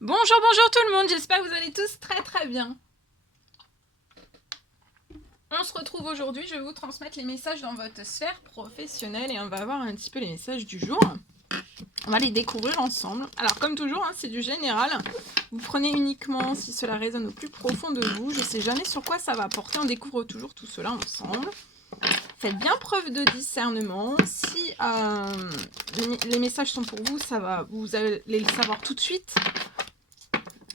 Bonjour tout le monde, j'espère que vous allez tous très bien. On se retrouve aujourd'hui, je vais vous transmettre les messages dans votre sphère professionnelle et on va voir un petit peu les messages du jour. On va les découvrir ensemble. Alors comme toujours, c'est du général. Vous prenez uniquement si cela résonne au plus profond de vous. Je ne sais jamais sur quoi ça va porter, on découvre toujours tout cela ensemble. Faites bien preuve de discernement. Si les messages sont pour vous, vous allez le savoir tout de suite.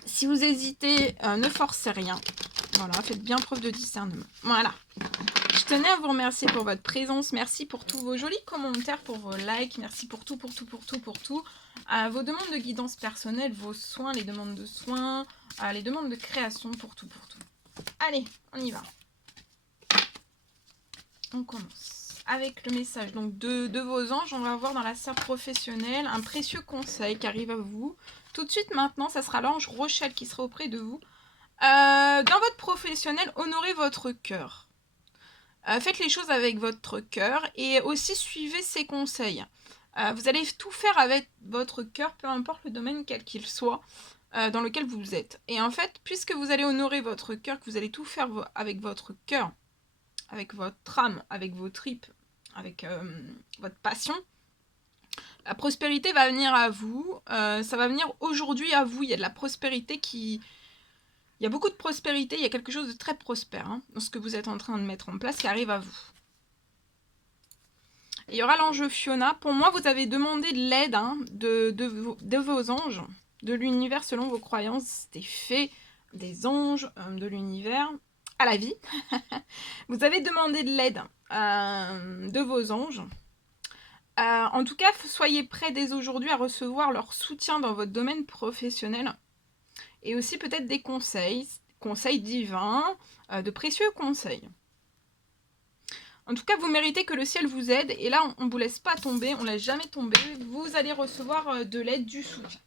Si vous hésitez, ne forcez rien. Voilà, faites bien preuve de discernement. Voilà. Je tenais à vous remercier pour votre présence. Merci pour tous vos jolis commentaires, pour vos likes. Merci pour tout. Vos demandes de guidance personnelle, vos soins, les demandes de soins, les demandes de création, pour tout. Allez, on y va. On commence avec le message donc de vos anges. On va voir dans la sphère professionnelle un précieux conseil qui arrive à vous. Tout de suite maintenant, ça sera l'ange Rochelle qui sera auprès de vous. Dans votre professionnel, honorez votre cœur. Faites les choses avec votre cœur et aussi suivez ses conseils. Vous allez tout faire avec votre cœur, peu importe le domaine quel qu'il soit dans lequel vous êtes. Et en fait, puisque vous allez honorer votre cœur, que vous allez tout faire avec votre cœur, avec votre âme, avec vos tripes, avec votre passion, la prospérité va venir à vous. Ça va venir aujourd'hui à vous. Il y a de la prospérité qui... Il y a beaucoup de prospérité, il y a quelque chose de très prospère dans ce que vous êtes en train de mettre en place qui arrive à vous. Et il y aura l'ange Fiona. Pour moi, vous avez demandé de l'aide de vos anges, de l'univers selon vos croyances, des fées, des anges, de l'univers, à la vie. Vous avez demandé de l'aide de vos anges. En tout cas, soyez prêts dès aujourd'hui à recevoir leur soutien dans votre domaine professionnel. Et aussi peut-être des conseils divins, de précieux conseils. En tout cas, vous méritez que le ciel vous aide. Et là, on ne vous laisse pas tomber, on ne laisse jamais tomber. Vous allez recevoir de l'aide, du soutien.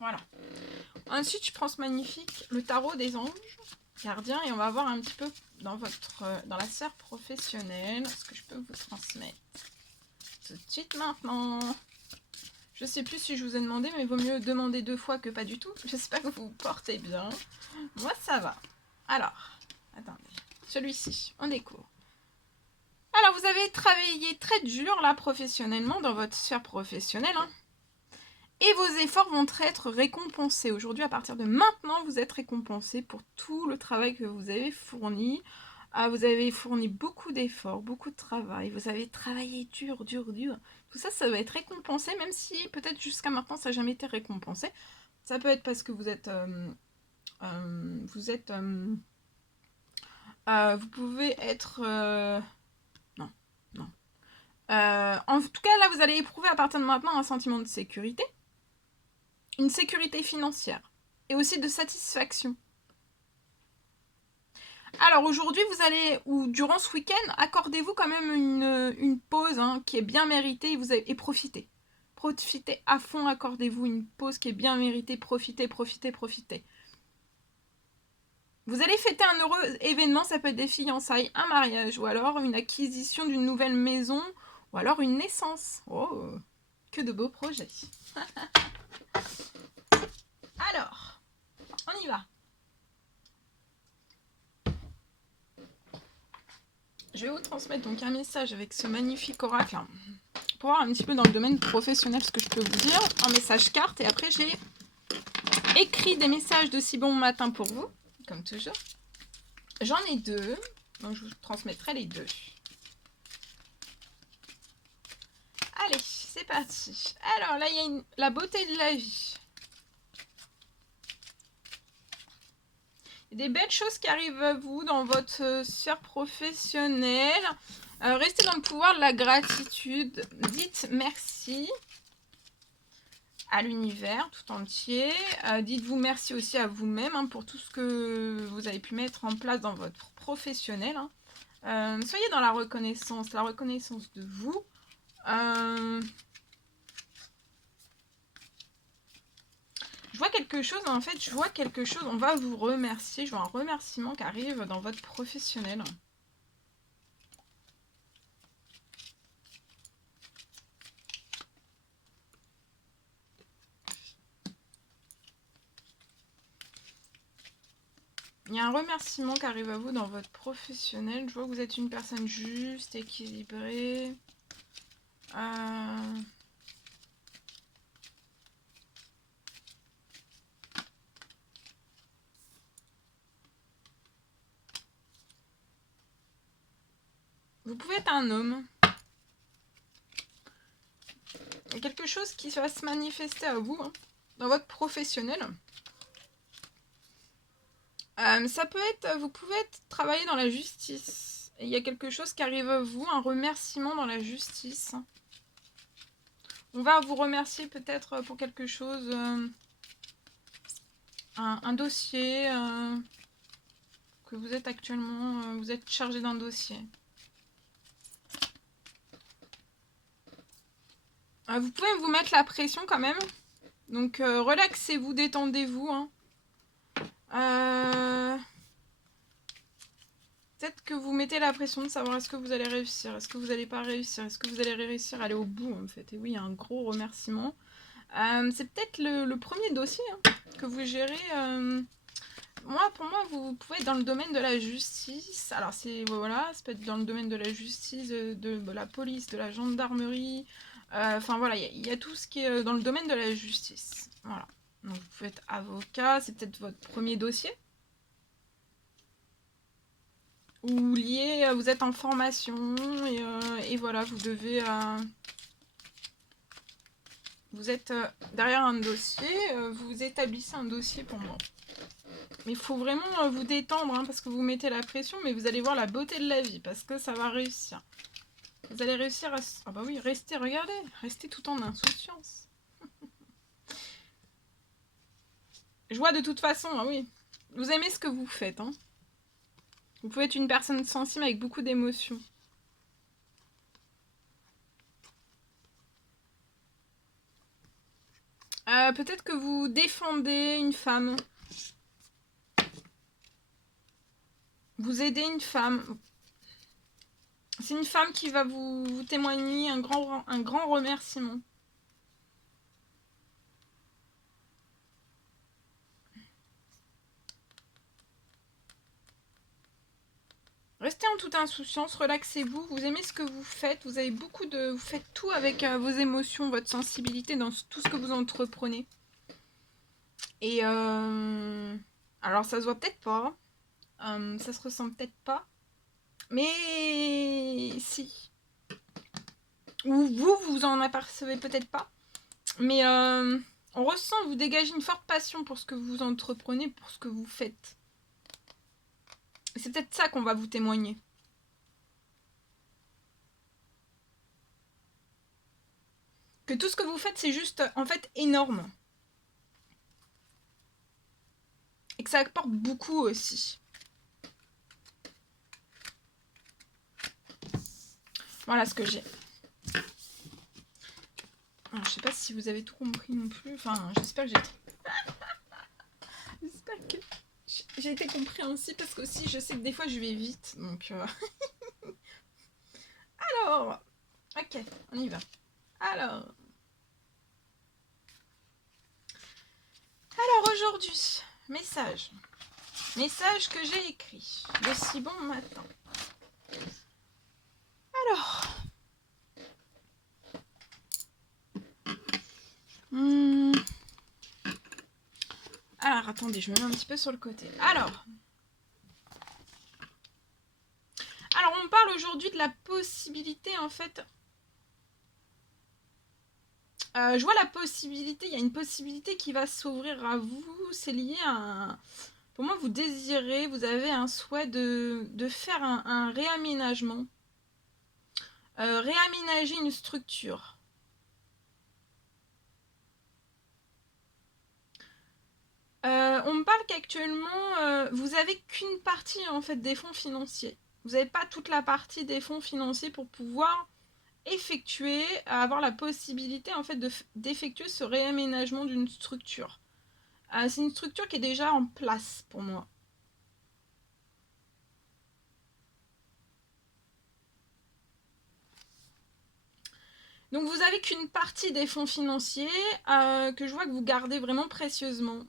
Voilà. Ensuite, je prends ce magnifique, le tarot des anges gardiens. Et on va voir un petit peu dans la sphère professionnelle ce que je peux vous transmettre. Tout de suite maintenant. Je ne sais plus si je vous ai demandé, mais il vaut mieux demander 2 fois que pas du tout. J'espère que vous vous portez bien. Moi, ça va. Alors, attendez. Celui-ci, on découvre. Alors, vous avez travaillé très dur, là, professionnellement, dans votre sphère professionnelle. Et vos efforts vont être récompensés. Aujourd'hui, à partir de maintenant, vous êtes récompensés pour tout le travail que vous avez fourni. Vous avez fourni beaucoup d'efforts, beaucoup de travail. Vous avez travaillé dur. Tout ça, ça va être récompensé, même si peut-être jusqu'à maintenant, ça n'a jamais été récompensé. Ça peut être parce que vous êtes... vous pouvez être... non. En tout cas, là, vous allez éprouver à partir de maintenant un sentiment de sécurité. Une sécurité financière. Et aussi de satisfaction. Alors aujourd'hui, vous allez, ou durant ce week-end, accordez-vous quand même une pause qui est bien méritée et profitez. Profitez à fond, accordez-vous une pause qui est bien méritée, profitez. Vous allez fêter un heureux événement, ça peut être des fiançailles, un mariage, ou alors une acquisition d'une nouvelle maison, ou alors une naissance. Oh, que de beaux projets. Alors, on y va. Je vais vous transmettre donc un message avec ce magnifique oracle pour voir un petit peu dans le domaine professionnel ce que je peux vous dire en message carte. Et après, j'ai écrit des messages de si bon matin pour vous, comme toujours. J'en ai 2, donc je vous transmettrai les 2. Allez, c'est parti. Alors là, il y a la beauté de la vie. Des belles choses qui arrivent à vous dans votre sphère professionnelle. Restez dans le pouvoir de la gratitude. Dites merci à l'univers tout entier. Dites-vous merci aussi à vous-même pour tout ce que vous avez pu mettre en place dans votre professionnel. Soyez dans la reconnaissance de vous. Je vois quelque chose, on va vous remercier, je vois un remerciement qui arrive dans votre professionnel. Il y a un remerciement qui arrive à vous dans votre professionnel. Je vois que vous êtes une personne juste, équilibrée. Vous pouvez être un homme. Il y a quelque chose qui va se manifester à vous, hein, dans votre professionnel. Ça peut être, vous pouvez travailler dans la justice. Et il y a quelque chose qui arrive à vous, un remerciement dans la justice. On va vous remercier peut-être pour quelque chose, un dossier que vous êtes actuellement, vous êtes chargé d'un dossier. Vous pouvez vous mettre la pression quand même. Donc relaxez-vous, détendez-vous. Hein. Peut-être que vous mettez la pression de savoir est-ce que vous allez réussir, est-ce que vous n'allez pas réussir, est-ce que vous allez réussir à aller au bout en fait. Et oui, un gros remerciement. C'est peut-être le premier dossier hein, que vous gérez. Pour moi, vous pouvez être dans le domaine de la justice. Alors voilà, ça peut être dans le domaine de la justice, de la police, de la gendarmerie. Enfin voilà, il y a tout ce qui est dans le domaine de la justice. Voilà. Donc vous pouvez être avocat, c'est peut-être votre premier dossier. Ou lié, vous êtes en formation et voilà, vous devez... vous êtes derrière un dossier, vous établissez un dossier pour moi. Mais il faut vraiment vous détendre, hein, parce que vous mettez la pression, mais vous allez voir la beauté de la vie, parce que ça va réussir. Vous allez réussir à... Ah bah oui, regardez, restez tout en insouciance. Je vois de toute façon, ah oui, vous aimez ce que vous faites, hein. Vous pouvez être une personne sensible avec beaucoup d'émotions. Peut-être que vous défendez une femme. Vous aidez une femme. C'est une femme qui va vous témoigner un grand remerciement. Restez en toute insouciance, relaxez-vous, vous aimez ce que vous faites, vous avez vous faites tout avec vos émotions, votre sensibilité dans tout ce que vous entreprenez. Et alors ça se voit peut-être pas, ça se ressent peut-être pas, mais si. Ou vous en apercevez peut-être pas, mais on ressent, vous dégagez une forte passion pour ce que vous entreprenez, pour ce que vous faites. C'est peut-être ça qu'on va vous témoigner. Que tout ce que vous faites, c'est juste, en fait, énorme. Et que ça apporte beaucoup aussi. Voilà ce que j'ai. Alors, je sais pas si vous avez tout compris non plus. Enfin, j'espère que j'espère que j'ai été compréhensible parce que aussi, je sais que des fois, je vais vite. Donc, Alors, ok, on y va. Alors aujourd'hui, message. Message que j'ai écrit de si bon matin. Alors. Alors, attendez, je me mets un petit peu sur le côté. Alors, on parle aujourd'hui de la possibilité, en fait. Je vois la possibilité, il y a une possibilité qui va s'ouvrir à vous. C'est lié à pour moi, vous désirez, vous avez un souhait de faire un réaménagement. Réaménager une structure. On me parle qu'actuellement, vous avez qu'une partie en fait des fonds financiers. Vous n'avez pas toute la partie des fonds financiers pour pouvoir avoir la possibilité en fait d'effectuer ce réaménagement d'une structure. C'est une structure qui est déjà en place pour moi. Donc vous avez qu'une partie des fonds financiers que je vois que vous gardez vraiment précieusement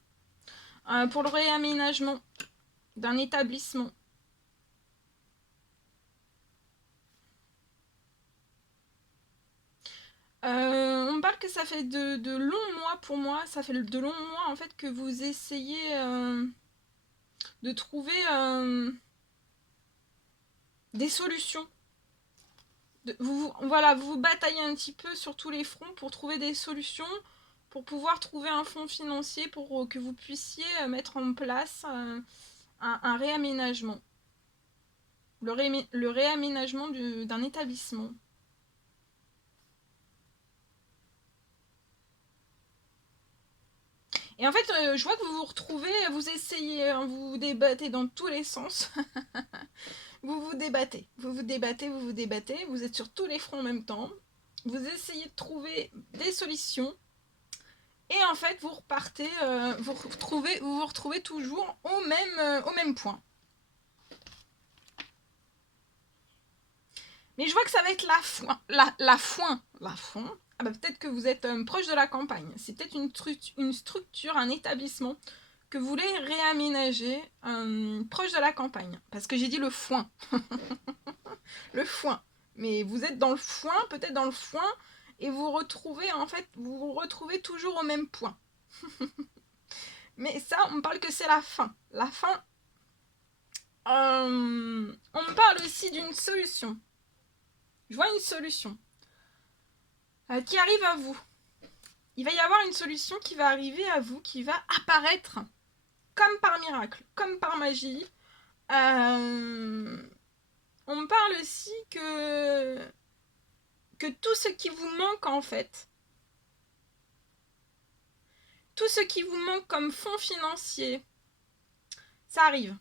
pour le réaménagement d'un établissement. On me parle que ça fait de longs mois pour moi, ça fait de longs mois en fait que vous essayez de trouver des solutions. Voilà, vous vous bataillez un petit peu sur tous les fronts pour trouver des solutions, pour pouvoir trouver un fonds financier pour que vous puissiez mettre en place un réaménagement. Le réaménagement d'un établissement. Et en fait, je vois que vous vous retrouvez, vous essayez, hein, vous vous débattez dans tous les sens. Vous vous débattez, vous vous débattez, vous vous débattez, vous êtes sur tous les fronts en même temps. Vous essayez de trouver des solutions. Et en fait, vous repartez, vous vous retrouvez toujours au même point. Mais je vois que ça va être la foin. Ah bah peut-être que vous êtes proche de la campagne. C'est peut-être une structure, un établissement que vous voulez réaménager proche de la campagne. Parce que j'ai dit le foin. Le foin. Mais vous êtes dans le foin, peut-être dans le foin, et vous vous retrouvez toujours au même point. Mais ça, on me parle que c'est la fin. La fin. On me parle aussi d'une solution. Je vois une solution qui arrive à vous. Il va y avoir une solution qui va arriver à vous, qui va apparaître comme par miracle, comme par magie. On me parle aussi que tout ce qui vous manque en fait, tout ce qui vous manque comme fonds financier, ça arrive.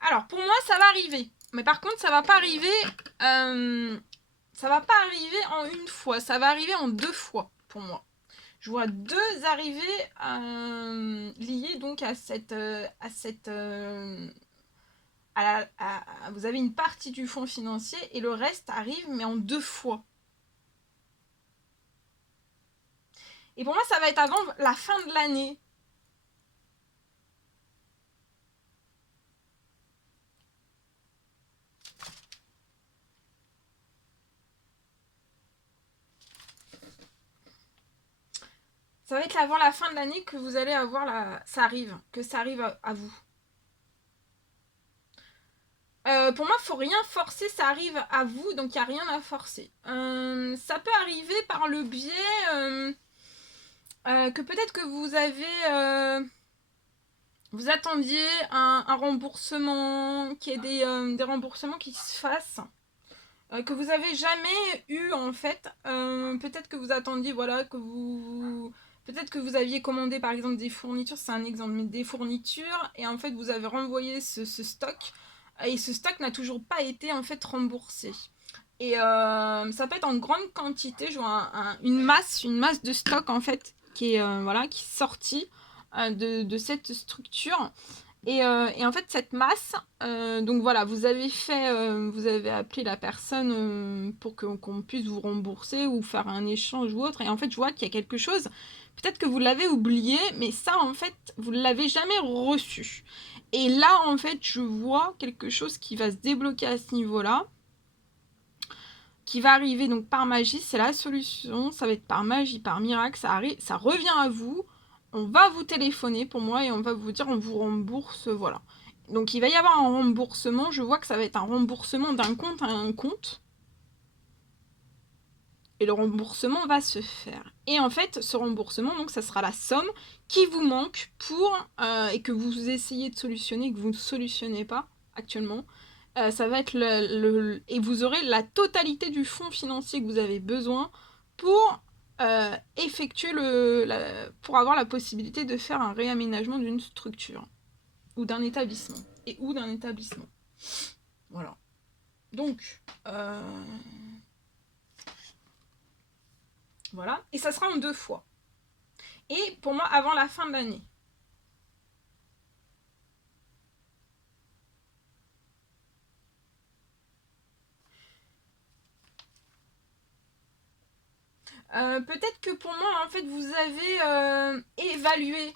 Alors pour moi ça va arriver, mais par contre ça va pas arriver, ça va pas arriver en une fois, ça va arriver en 2 fois pour moi. Je vois 2 arrivées liées donc à cette vous avez une partie du fonds financier et le reste arrive mais en 2 fois. Et pour moi ça va être avant la fin de l'année. Ça va être avant la fin de l'année que vous allez avoir ça arrive, que ça arrive à vous. Pour moi, il faut rien forcer, ça arrive à vous, donc il n'y a rien à forcer. Ça peut arriver par le biais que peut-être que vous attendiez un remboursement, qu'il y ait des remboursements qui se fassent, que vous avez jamais eu en fait. Peut-être que vous attendiez, voilà, peut-être que vous aviez commandé par exemple des fournitures, c'est un exemple, mais des fournitures, et en fait vous avez renvoyé ce stock, et ce stock n'a toujours pas été en fait remboursé. Et ça peut être en grande quantité, je vois une masse de stock en fait qui est voilà, qui est sortie de cette structure. Et en fait, cette masse, donc voilà, vous avez appelé la personne pour qu'on puisse vous rembourser ou faire un échange ou autre. Et en fait, je vois qu'il y a quelque chose, peut-être que vous l'avez oublié, mais ça, en fait, vous ne l'avez jamais reçu. Et là, en fait, je vois quelque chose qui va se débloquer à ce niveau-là, qui va arriver donc par magie, c'est la solution, ça va être par magie, par miracle, ça arrive, ça revient à vous, on va vous téléphoner pour moi et on va vous dire on vous rembourse, voilà. Donc il va y avoir un remboursement, je vois que ça va être un remboursement d'un compte à un compte. Et le remboursement va se faire. Et en fait, ce remboursement, donc ça sera la somme qui vous manque et que vous essayez de solutionner, que vous ne solutionnez pas actuellement. Ça va être et vous aurez la totalité du fonds financier que vous avez besoin pour effectuer pour avoir la possibilité de faire un réaménagement d'une structure ou d'un établissement Voilà. Donc voilà, et ça sera en 2 fois. Et pour moi, avant la fin de l'année. Peut-être que pour moi, en fait, vous avez évalué.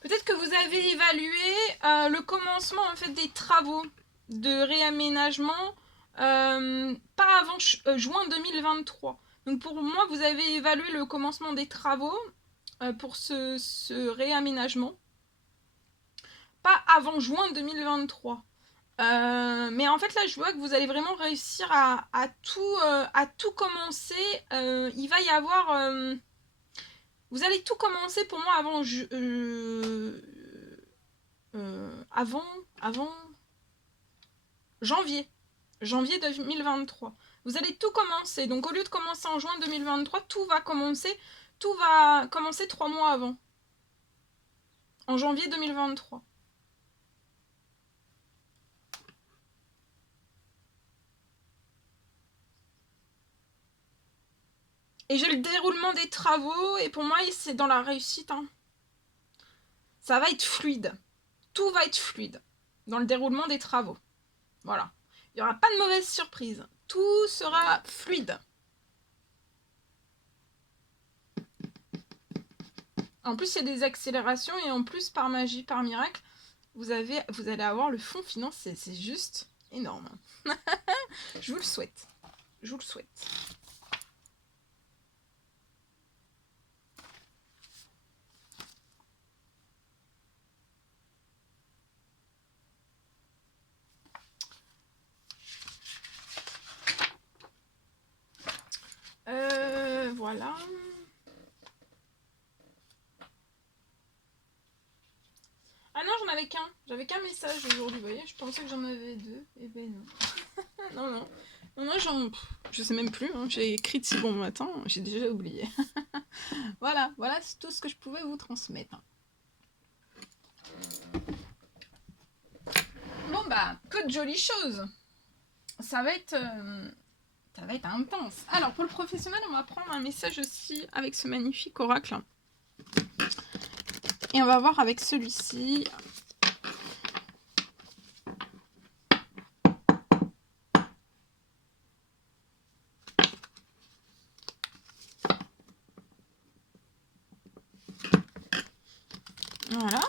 Peut-être que vous avez évalué le commencement en fait des travaux de réaménagement pas avant juin 2023. Donc pour moi, vous avez évalué le commencement des travaux pour ce réaménagement pas avant juin 2023. Mais en fait là je vois que vous allez vraiment réussir à tout commencer. Il va y avoir vous allez tout commencer pour moi avant avant janvier 2023. Vous allez tout commencer, donc au lieu de commencer en juin 2023, tout va commencer 3 mois avant, en janvier 2023. Et j'ai le déroulement des travaux, et pour moi, c'est dans la réussite. Hein. Ça va être fluide. Tout va être fluide dans le déroulement des travaux. Voilà. Il n'y aura pas de mauvaise surprise. Tout sera fluide. En plus, il y a des accélérations, et en plus, par magie, par miracle, vous allez avoir le fonds financier. C'est juste énorme. Je vous le souhaite. Je vous le souhaite. Voilà. Ah non, j'en avais qu'un. J'avais qu'un message aujourd'hui, vous voyez. Je pensais que j'en avais deux. Et ben non. non. Non, je sais même plus. Hein. J'ai écrit de si bon matin. J'ai déjà oublié. voilà, c'est tout ce que je pouvais vous transmettre. Bon bah, que de jolies choses. Ça va être intense. Alors, pour le professionnel, on va prendre un message aussi avec ce magnifique oracle. Et on va voir avec celui-ci. Voilà.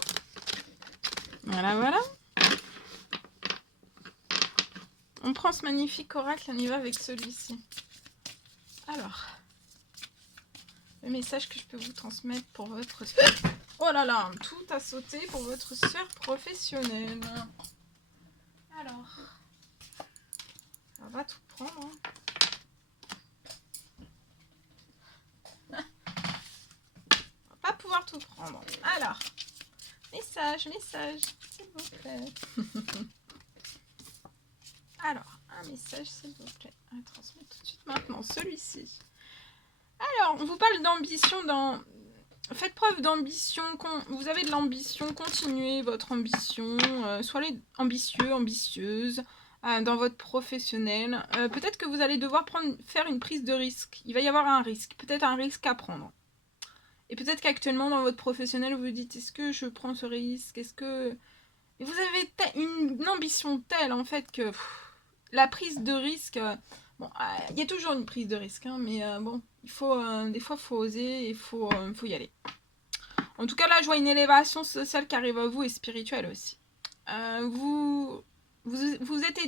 Voilà. On prend ce magnifique oracle, on y va avec celui-ci. Alors, le message que je peux vous transmettre pour votre... Oh là là, tout a sauté pour votre sphère professionnelle. Alors, on va tout prendre. On va pas pouvoir tout prendre. Alors, message, s'il vous plaît. Alors, un message, s'il vous plaît. On va transmettre tout de suite maintenant celui-ci. Alors, on vous parle d'ambition Faites preuve d'ambition, vous avez de l'ambition, continuez votre ambition, soyez ambitieux, ambitieuse dans votre professionnel. Peut-être que vous allez devoir faire une prise de risque. Il va y avoir un risque, peut-être un risque à prendre. Et peut-être qu'actuellement dans votre professionnel, vous vous dites, est-ce que je prends ce risque? Est-ce que... Et vous avez une ambition telle en fait que la prise de risque... Bon, il y a toujours une prise de risque, hein, mais bon, il faut des fois, il faut oser et il faut y aller. En tout cas, là, je vois une élévation sociale qui arrive à vous et spirituelle aussi. Vous êtes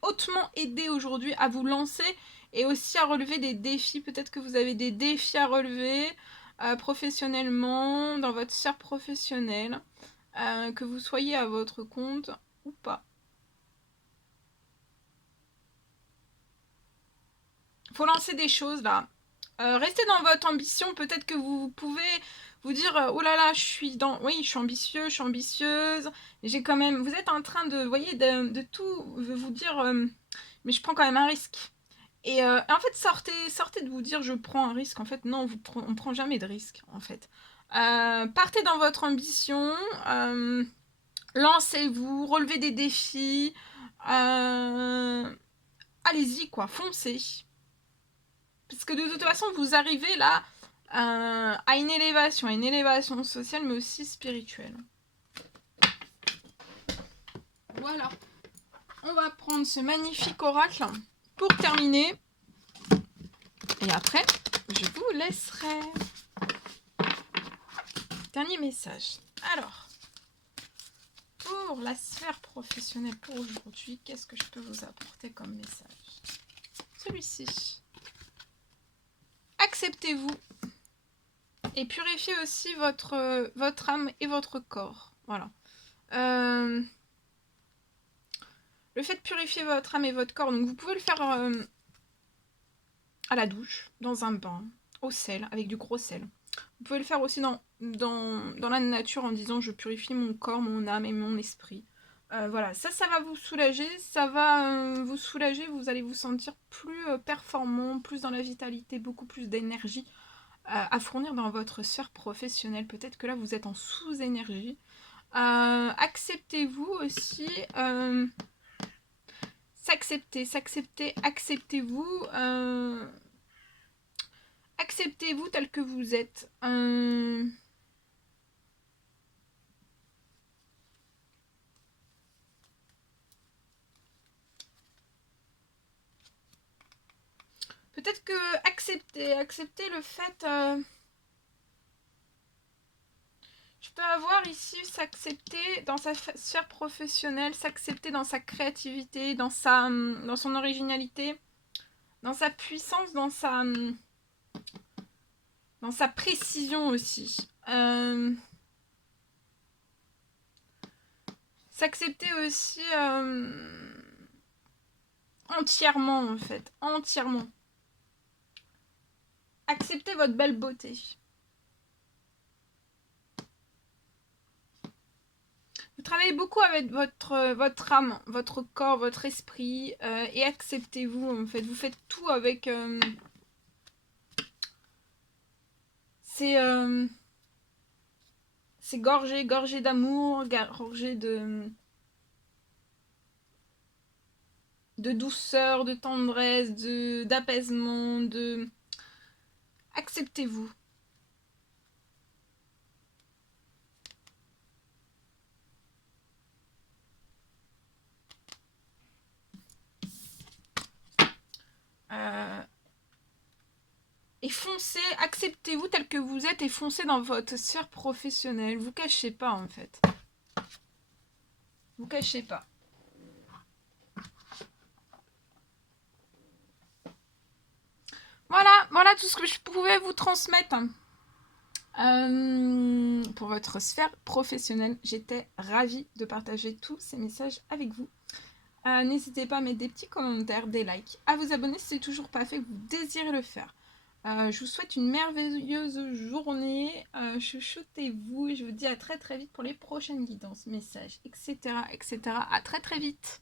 hautement aidé aujourd'hui à vous lancer et aussi à relever des défis. Peut-être que vous avez des défis à relever professionnellement, dans votre sphère professionnelle, que vous soyez à votre compte ou pas. Faut lancer des choses là. Restez dans votre ambition. Peut-être que vous pouvez vous dire oh là là, je suis ambitieux, je suis ambitieuse. J'ai quand même. Vous êtes en train de, voyez, de tout vous dire, mais je prends quand même un risque. Et en fait, sortez de vous dire je prends un risque. En fait, non, on prend jamais de risque. En fait, partez dans votre ambition. Lancez-vous, relevez des défis. Allez-y quoi, foncez. Parce que de toute façon, vous arrivez là à une élévation sociale, mais aussi spirituelle. Voilà. On va prendre ce magnifique oracle pour terminer. Et après, je vous laisserai. Dernier message. Alors, pour la sphère professionnelle pour aujourd'hui, qu'est-ce que je peux vous apporter comme message? Celui-ci. Acceptez-vous et purifiez aussi votre âme et votre corps. Voilà. Le fait de purifier votre âme et votre corps, donc vous pouvez le faire à la douche, dans un bain, au sel, avec du gros sel. Vous pouvez le faire aussi dans la nature en disant je purifie mon corps, mon âme et mon esprit. Voilà, ça va vous soulager, ça va vous soulager, vous allez vous sentir plus performant, plus dans la vitalité, beaucoup plus d'énergie à fournir dans votre sphère professionnelle. Peut-être que là vous êtes en sous-énergie. Acceptez-vous aussi, acceptez-vous. Acceptez-vous tel que vous êtes. Peut-être que accepter le fait... je peux avoir ici s'accepter dans sa sphère professionnelle, s'accepter dans sa créativité, dans son originalité, dans sa puissance, dans sa précision aussi. S'accepter aussi entièrement en fait, entièrement. Acceptez votre belle beauté. Vous travaillez beaucoup avec votre âme, votre corps, votre esprit et acceptez-vous en fait. Vous faites tout avec... c'est gorgé d'amour, gorgé de douceur, de tendresse, d'apaisement, acceptez-vous. Et foncez, acceptez-vous tel que vous êtes et foncez dans votre sphère professionnelle. Vous cachez pas en fait. Vous cachez pas. Voilà tout ce que je pouvais vous transmettre. Pour votre sphère professionnelle, j'étais ravie de partager tous ces messages avec vous. N'hésitez pas à mettre des petits commentaires, des likes, à vous abonner si ce n'est toujours pas fait, que vous désirez le faire. Je vous souhaite une merveilleuse journée, chuchotez-vous et je vous dis à très très vite pour les prochaines guidances, messages, etc. À très très vite.